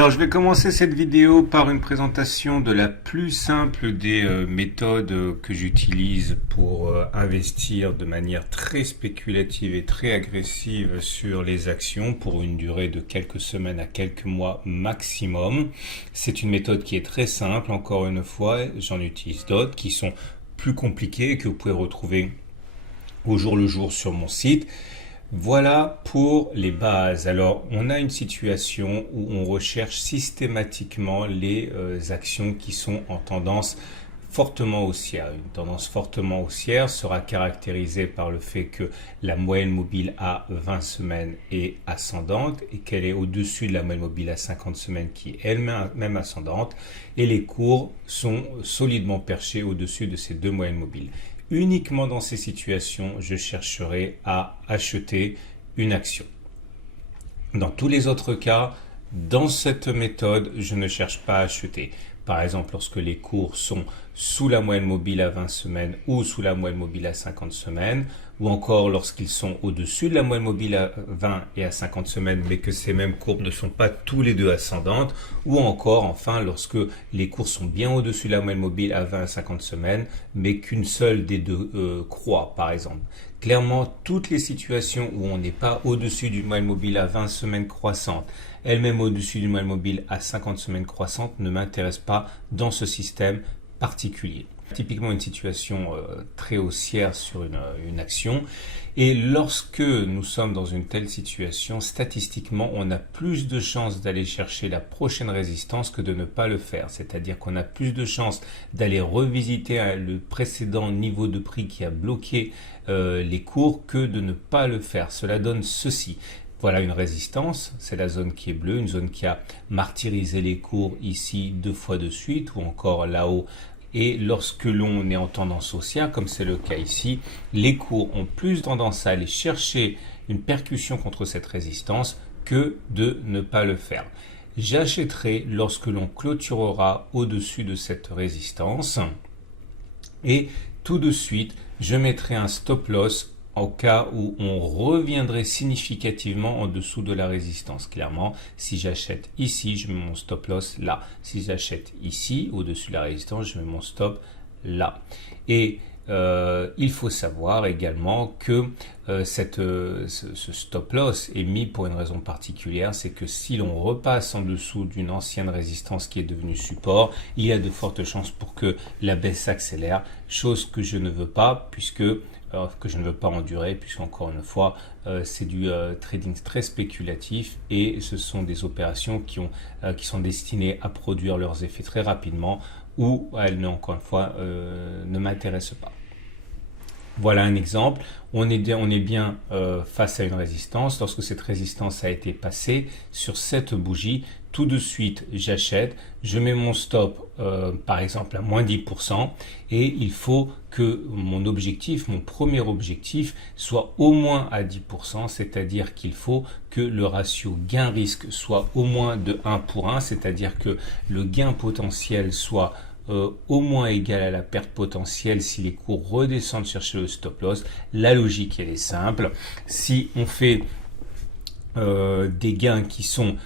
Alors je vais commencer cette vidéo par une présentation de la plus simple des méthodes que j'utilise pour investir de manière très spéculative et très agressive sur les actions pour une durée de quelques semaines à quelques mois maximum. C'est une méthode qui est très simple, encore une fois, j'en utilise d'autres qui sont plus compliquées et que vous pouvez retrouver au jour le jour sur mon site. Voilà pour les bases. Alors, on a une situation où on recherche systématiquement les actions qui sont en tendance fortement haussière. Une tendance fortement haussière sera caractérisée par le fait que la moyenne mobile à 20 semaines est ascendante et qu'elle est au-dessus de la moyenne mobile à 50 semaines qui est elle-même ascendante et les cours sont solidement perchés au-dessus de ces deux moyennes mobiles. Uniquement dans ces situations, je chercherai à acheter une action. Dans tous les autres cas, dans cette méthode, je ne cherche pas à acheter. Par exemple, lorsque les cours sont sous la moyenne mobile à 20 semaines ou sous la moyenne mobile à 50 semaines, ou encore lorsqu'ils sont au-dessus de la moyenne mobile à 20 et à 50 semaines, mais que ces mêmes courbes ne sont pas tous les deux ascendantes, ou encore, enfin, lorsque les cours sont bien au-dessus de la moyenne mobile à 20 et 50 semaines, mais qu'une seule des deux croît, par exemple. Clairement, toutes les situations où on n'est pas au-dessus d'une moyenne mobile à 20 semaines croissante, elle-même au-dessus d'une moyenne mobile à 50 semaines croissante, ne m'intéressent pas dans ce système particulier. Typiquement une situation très haussière sur une action. Et lorsque nous sommes dans une telle situation, statistiquement, on a plus de chances d'aller chercher la prochaine résistance que de ne pas le faire. C'est-à-dire qu'on a plus de chances d'aller revisiter le précédent niveau de prix qui a bloqué les cours que de ne pas le faire. Cela donne ceci. Voilà une résistance, c'est la zone qui est bleue, une zone qui a martyrisé les cours ici 2 fois de suite ou encore là-haut. Et lorsque l'on est en tendance haussière, comme c'est le cas ici, les cours ont plus tendance à aller chercher une percussion contre cette résistance que de ne pas le faire. J'achèterai lorsque l'on clôturera au-dessus de cette résistance et tout de suite, je mettrai un stop loss au cas où on reviendrait significativement en dessous de la résistance. Clairement, si j'achète ici, je mets mon stop loss là. Si j'achète ici, au-dessus de la résistance, je mets mon stop là. Et il faut savoir également que ce stop loss est mis pour une raison particulière, c'est que si l'on repasse en dessous d'une ancienne résistance qui est devenue support, il y a de fortes chances pour que la baisse s'accélère, chose que je ne veux pas puisque que je ne veux pas endurer, puisqu'encore une fois, c'est du trading très spéculatif et ce sont des opérations qui sont destinées à produire leurs effets très rapidement ou elles, encore une fois, ne m'intéressent pas. Voilà un exemple, on est bien face à une résistance. Lorsque cette résistance a été passée sur cette bougie, tout de suite j'achète, je mets mon stop par exemple à moins 10% et il faut que mon premier objectif soit au moins à 10%, c'est-à-dire qu'il faut que le ratio gain-risque soit au moins de 1 pour 1, c'est-à-dire que le gain potentiel soit au moins égal à la perte potentielle si les cours redescendent chercher le stop loss. La logique elle est simple, si on fait des gains qui sont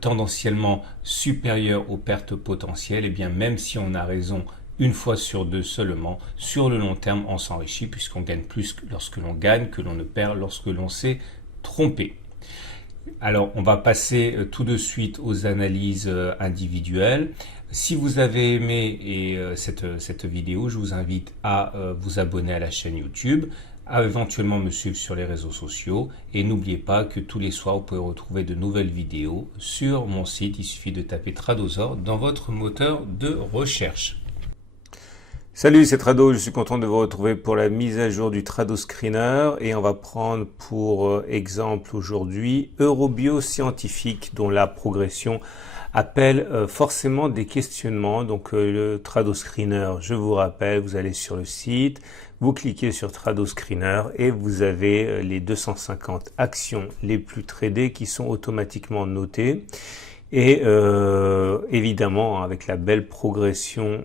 tendanciellement supérieurs aux pertes potentielles, et bien même si on a raison une fois sur deux seulement, sur le long terme on s'enrichit puisqu'on gagne plus lorsque l'on gagne que l'on ne perd lorsque l'on s'est trompé. Alors, on va passer tout de suite aux analyses individuelles. Si vous avez aimé cette vidéo, je vous invite à vous abonner à la chaîne YouTube, à éventuellement me suivre sur les réseaux sociaux et n'oubliez pas que tous les soirs, vous pouvez retrouver de nouvelles vidéos sur mon site. Il suffit de taper Tradosaur dans votre moteur de recherche. Salut, c'est Trado, je suis content de vous retrouver pour la mise à jour du Trado Screener et on va prendre pour exemple aujourd'hui Eurobioscientifique dont la progression appelle forcément des questionnements. Donc le Trado Screener, je vous rappelle, vous allez sur le site, vous cliquez sur Trado Screener et vous avez les 250 actions les plus tradées qui sont automatiquement notées. Et évidemment, avec la belle progression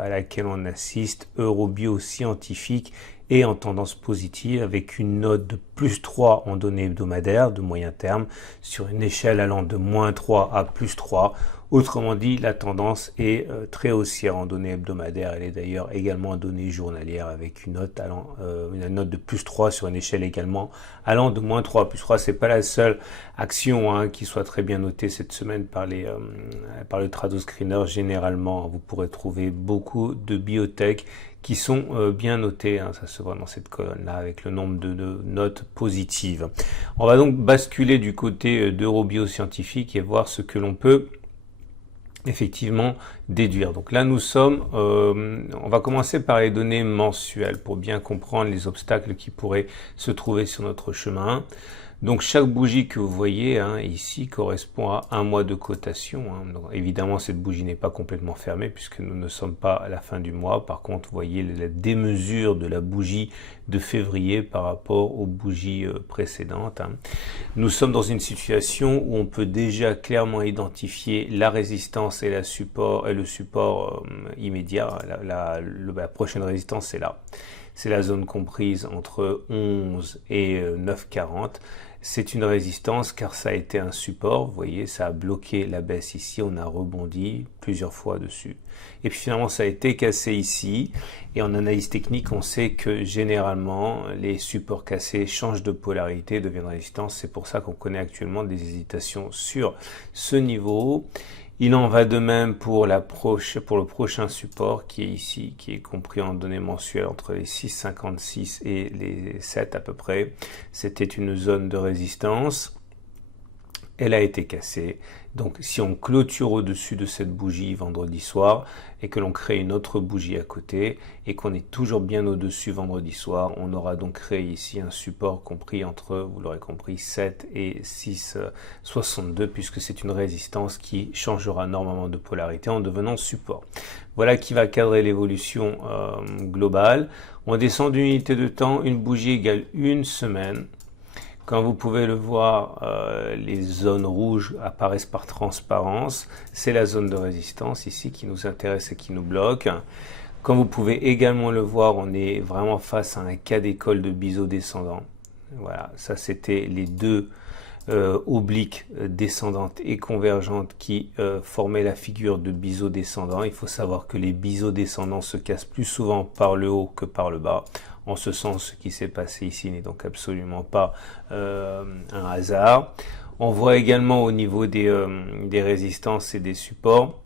à laquelle on assiste, Eurobioscientifique est en tendance positive avec une note de plus 3 en données hebdomadaires de moyen terme sur une échelle allant de moins 3 à plus 3. Autrement dit, la tendance est très haussière en données hebdomadaires. Elle est d'ailleurs également en données journalières avec une note de plus 3 sur une échelle également allant de moins 3 à plus 3. C'est pas la seule action qui soit très bien notée cette semaine par le TradoScreener. Généralement, vous pourrez trouver beaucoup de biotech qui sont bien notées. Ça se voit dans cette colonne-là avec le nombre de notes positives. On va donc basculer du côté d'Eurobioscientifique et voir ce que l'on peut effectivement déduire. Donc là nous sommes, on va commencer par les données mensuelles pour bien comprendre les obstacles qui pourraient se trouver sur notre chemin. Donc chaque bougie que vous voyez ici correspond à un mois de cotation. Donc, évidemment cette bougie n'est pas complètement fermée puisque nous ne sommes pas à la fin du mois. Par contre vous voyez la démesure de la bougie de février par rapport aux bougies précédentes. Nous sommes dans une situation où on peut déjà clairement identifier la résistance et le support immédiat. La prochaine résistance c'est là. C'est la zone comprise entre 11 et 9,40. C'est une résistance car ça a été un support. Vous voyez, ça a bloqué la baisse ici. On a rebondi plusieurs fois dessus. Et puis finalement, ça a été cassé ici. Et en analyse technique, on sait que généralement, les supports cassés changent de polarité, deviennent résistance. C'est pour ça qu'on connaît actuellement des hésitations sur ce niveau. Il en va de même pour le prochain support qui est ici, qui est compris en données mensuelles entre les 6,56 et les 7 à peu près. C'était une zone de résistance. Elle a été cassée. Donc si on clôture au-dessus de cette bougie vendredi soir et que l'on crée une autre bougie à côté et qu'on est toujours bien au-dessus vendredi soir, on aura donc créé ici un support compris entre, vous l'aurez compris, 7 et 6,62 puisque c'est une résistance qui changera normalement de polarité en devenant support. Voilà qui va cadrer l'évolution globale. On descend d'une unité de temps, une bougie égale une semaine. Quand vous pouvez le voir, les zones rouges apparaissent par transparence. C'est la zone de résistance ici qui nous intéresse et qui nous bloque. Comme vous pouvez également le voir, on est vraiment face à un cas d'école de biseau descendant. Voilà, ça c'était les deux obliques descendantes et convergentes qui formaient la figure de biseau descendant. Il faut savoir que les biseaux descendants se cassent plus souvent par le haut que par le bas. En ce sens, ce qui s'est passé ici n'est donc absolument pas un hasard. On voit également au niveau des résistances et des supports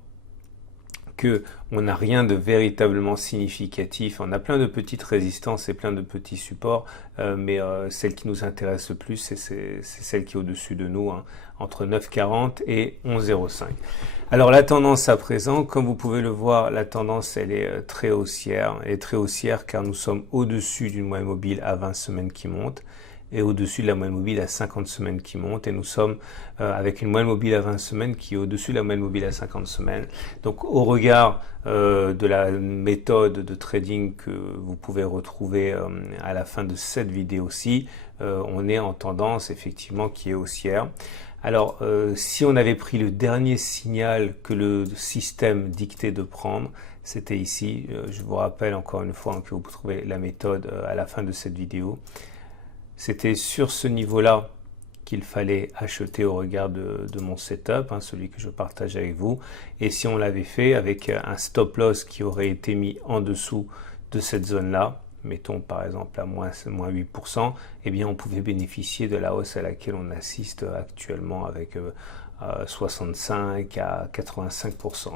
que on n'a rien de véritablement significatif. On a plein de petites résistances et plein de petits supports, mais celle qui nous intéresse le plus, c'est celle qui est au-dessus de nous, entre 9,40 et 11,05. Alors la tendance à présent, comme vous pouvez le voir, la tendance elle est très haussière. Elle est très haussière car nous sommes au-dessus d'une moyenne mobile à 20 semaines qui monte et au-dessus de la moyenne mobile à 50 semaines qui monte, et nous sommes avec une moyenne mobile à 20 semaines qui est au-dessus de la moyenne mobile à 50 semaines. Donc au regard de la méthode de trading que vous pouvez retrouver à la fin de cette vidéo-ci, on est en tendance effectivement qui est haussière. Alors si on avait pris le dernier signal que le système dictait de prendre, c'était ici. Je vous rappelle encore une fois que vous trouvez la méthode à la fin de cette vidéo. C'était sur ce niveau-là qu'il fallait acheter au regard de mon setup, celui que je partage avec vous. Et si on l'avait fait avec un stop loss qui aurait été mis en dessous de cette zone-là, mettons par exemple à moins 8%, eh bien on pouvait bénéficier de la hausse à laquelle on assiste actuellement avec 65 à 85%.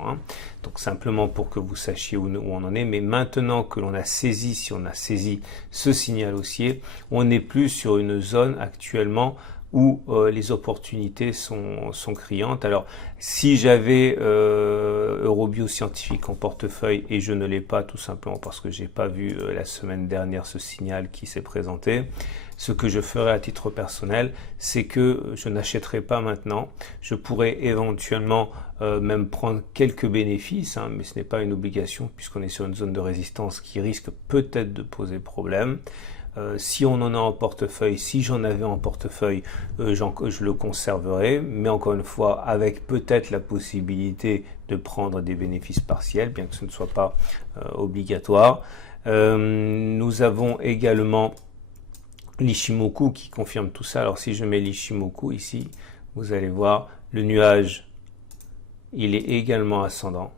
Donc simplement pour que vous sachiez où on en est, mais maintenant que l'on a saisi, si on a saisi ce signal haussier, on n'est plus sur une zone actuellement où les opportunités sont criantes. Alors si j'avais Eurobioscientifique en portefeuille, et je ne l'ai pas tout simplement parce que j'ai pas vu la semaine dernière ce signal qui s'est présenté, ce que je ferais à titre personnel, c'est que je n'achèterai pas maintenant. Je pourrais éventuellement même prendre quelques bénéfices, mais ce n'est pas une obligation puisqu'on est sur une zone de résistance qui risque peut-être de poser problème. Si on en a en portefeuille, si j'en avais en portefeuille, je le conserverai, mais encore une fois, avec peut-être la possibilité de prendre des bénéfices partiels, bien que ce ne soit pas obligatoire. Nous avons également l'Ichimoku qui confirme tout ça. Alors si je mets l'Ichimoku ici, vous allez voir, le nuage, il est également ascendant.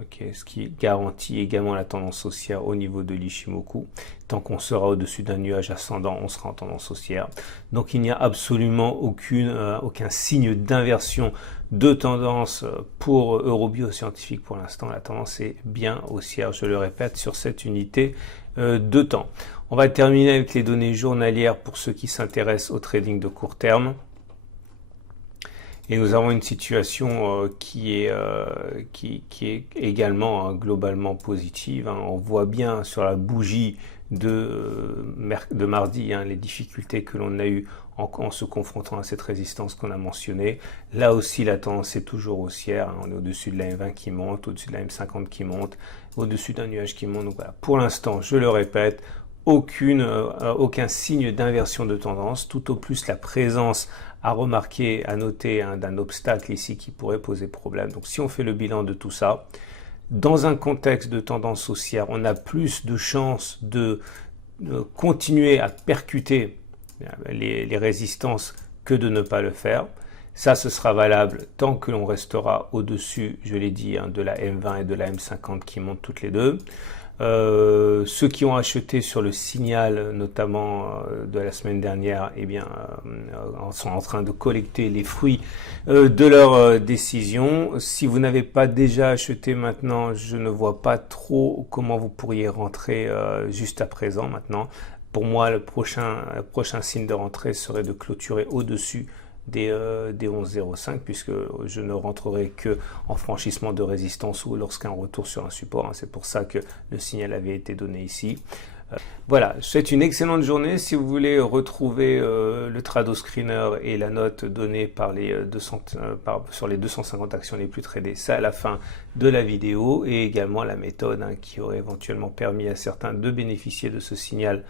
Okay, ce qui garantit également la tendance haussière au niveau de l'Ichimoku. Tant qu'on sera au-dessus d'un nuage ascendant, on sera en tendance haussière. Donc il n'y a absolument aucun signe d'inversion de tendance pour Eurobioscientifique pour l'instant. La tendance est bien haussière, je le répète, sur cette unité de temps. On va terminer avec les données journalières pour ceux qui s'intéressent au trading de court terme. Et nous avons une situation qui est également globalement positive. On voit bien sur la bougie de mardi les difficultés que l'on a eues en se confrontant à cette résistance qu'on a mentionnée. Là aussi, la tendance est toujours haussière. On est au-dessus de la M20 qui monte, au-dessus de la M50 qui monte, au-dessus d'un nuage qui monte. Donc voilà, pour l'instant, je le répète, aucun signe d'inversion de tendance, tout au plus la présence à remarquer, à noter d'un obstacle ici qui pourrait poser problème. Donc si on fait le bilan de tout ça, dans un contexte de tendance haussière, on a plus de chances de continuer à percuter les résistances que de ne pas le faire. Ça, ce sera valable tant que l'on restera au-dessus, je l'ai dit, de la M20 et de la M50 qui montent toutes les deux. Ceux qui ont acheté sur le signal, notamment de la semaine dernière, eh bien, sont en train de collecter les fruits de leur décision. Si vous n'avez pas déjà acheté maintenant, je ne vois pas trop comment vous pourriez rentrer juste à présent maintenant. Pour moi, le prochain signe de rentrée serait de clôturer au-dessus des 11,05 puisque je ne rentrerai que en franchissement de résistance ou lorsqu'un retour sur un support. C'est pour ça que le signal avait été donné ici. Voilà, je vous souhaite une excellente journée. Si vous voulez retrouver le Trado Screener et la note donnée par sur les 250 actions les plus tradées, c'est à la fin de la vidéo, et également la méthode qui aurait éventuellement permis à certains de bénéficier de ce signal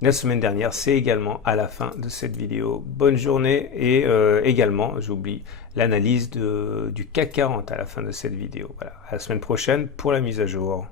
la semaine dernière, c'est également à la fin de cette vidéo. Bonne journée, et également, j'oublie, l'analyse du CAC 40 à la fin de cette vidéo. Voilà, à la semaine prochaine pour la mise à jour.